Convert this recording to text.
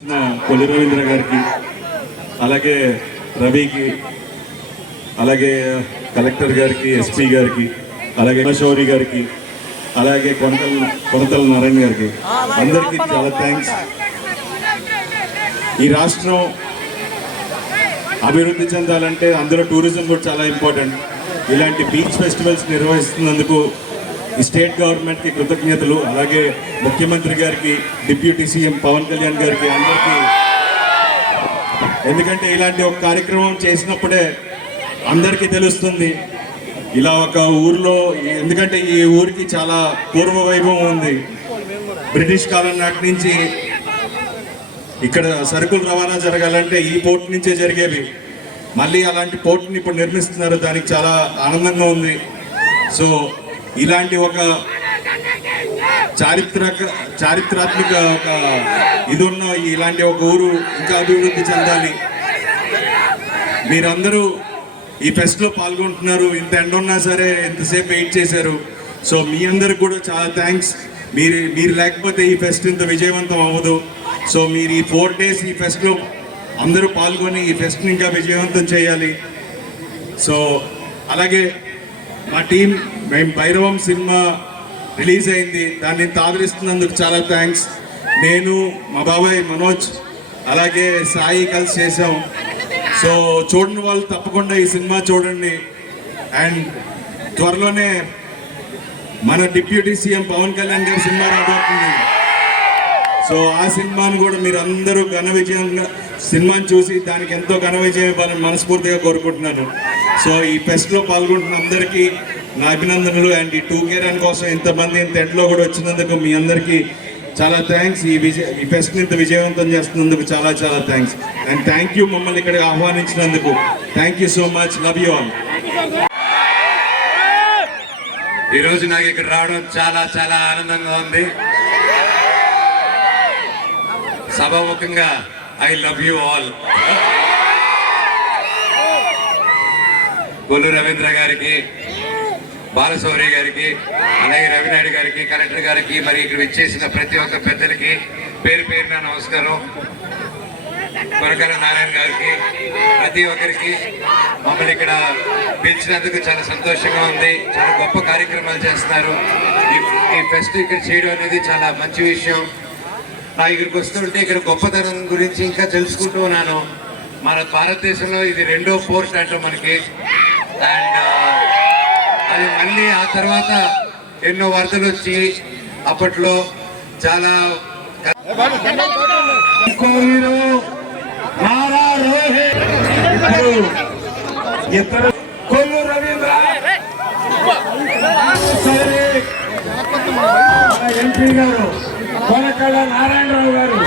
కొల్లి రవీంద్ర గారికి, అలాగే రవికి, అలాగే కలెక్టర్ గారికి, ఎస్పీ గారికి, అలాగే శౌరి గారికి, అలాగే కొనతల నారాయణ గారికి, అందరికీ చాలా థ్యాంక్స్. ఈ రాష్ట్రం అభివృద్ధి చెందాలంటే అందులో టూరిజం కూడా చాలా ఇంపార్టెంట్. ఇలాంటి బీచ్ ఫెస్టివల్స్ నిర్వహిస్తున్నందుకు ఈ స్టేట్ గవర్నమెంట్కి కృతజ్ఞతలు, అలాగే ముఖ్యమంత్రి గారికి, డిప్యూటీ సీఎం పవన్ కళ్యాణ్ గారికి, అందరికీ. ఎందుకంటే ఇలాంటి ఒక కార్యక్రమం చేసినప్పుడే అందరికీ తెలుస్తుంది ఇలా ఒక ఊరిలో, ఎందుకంటే ఈ ఊరికి చాలా పూర్వ వైభవం ఉంది. బ్రిటిష్ కాలం నాటి నుంచి ఇక్కడ సరుకులు రవాణా జరగాలంటే ఈ పోర్ట్ నుంచే జరిగేవి. మళ్ళీ అలాంటి పోర్ట్ని ఇప్పుడు నిర్మిస్తున్నారు, దానికి చాలా ఆనందంగా ఉంది. సో ఇలాంటి ఒక చారిత్రాత్మక ఒక ఇది ఉన్న ఇలాంటి ఒక ఊరు ఇంకా అభివృద్ధి చెందాలి. మీరందరూ ఈ ఫెస్ట్లో పాల్గొంటున్నారు, ఇంత ఎండ ఉన్నా సరే ఎంతసేపు వెయిట్ చేశారు. సో మీ అందరికి కూడా చాలా థ్యాంక్స్. మీరు లేకపోతే ఈ ఫెస్ట్ ఇంత విజయవంతం అవ్వదు. సో మీరు ఈ 4 days ఈ ఫెస్ట్లో అందరూ పాల్గొని ఈ ఫెస్ట్ని ఇంకా విజయవంతం చేయాలి. సో అలాగే మా టీం, మేము భైరవం సినిమా రిలీజ్ అయింది, దాన్ని ఆదరిస్తున్నందుకు చాలా థ్యాంక్స్. నేను, మా బాబాయ్ మనోజ్, అలాగే సాయి కలిసి చేసాం. సో చూడని వాళ్ళు తప్పకుండా ఈ సినిమా చూడండి. అండ్ త్వరలోనే మన డిప్యూటీ సీఎం పవన్ కళ్యాణ్ గారి సినిమా రాబోతుంది. సో ఆ సినిమాను కూడా మీరు అందరూ ఘన విజయంగా సినిమాని చూసి దానికి ఎంతో ఘన విజయం ఇవ్వాలని మనస్ఫూర్తిగా కోరుకుంటున్నాను. సో ఈ ఫెస్ట్లో పాల్గొంటున్న అందరికీ నా అభినందనలు. అండ్ ఈ 2K రన్ కోసం ఇంతమంది ఇంత ఎండలో కూడా వచ్చినందుకు మీ అందరికీ చాలా థ్యాంక్స్. ఈ ఫెస్ట్ని ఇంత విజయవంతం చేస్తున్నందుకు చాలా చాలా థ్యాంక్స్. అండ్ థ్యాంక్ యూ మమ్మల్ని ఇక్కడికి ఆహ్వానించినందుకు. Thank you so much. Love you all. ఈరోజు నాకు ఇక్కడ రావడం చాలా చాలా ఆనందంగా ఉంది. సభాముఖంగా I love you all. Kollu Ravindra గారికి, బాలశౌరి గారికి, అలాగే రవినాయుడు గారికి, కలెక్టర్ గారికి, మరి ఇక్కడ విచ్చేసిన ప్రతి ఒక్క పెద్దలకి పేరు పేరున నమస్కారం. కొనకల నారాయణ గారికి, ప్రతి ఒక్కరికి మమ్మల్ని ఇక్కడ పిలిచినందుకు చాలా సంతోషంగా ఉంది. చాలా గొప్ప కార్యక్రమాలు చేస్తున్నారు. ఈ ఫెస్ట్ ఇక్కడ చేయడం అనేది చాలా మంచి విషయం. నా ఇక్కడికి వస్తుంటే ఇక్కడ గొప్పతనం గురించి ఇంకా తెలుసుకుంటూ ఉన్నాను. మన భారతదేశంలో ఇది 2వ పోర్ట్ అంటాం మనకి. అండ్ అది మళ్ళీ ఆ తర్వాత ఎన్నో వరదలు వచ్చి అప్పట్లో చాలా కొల్లు రవీంద్ర ఎంపీ గారు, కొనకళ్ళ నారాయణరావు గారు,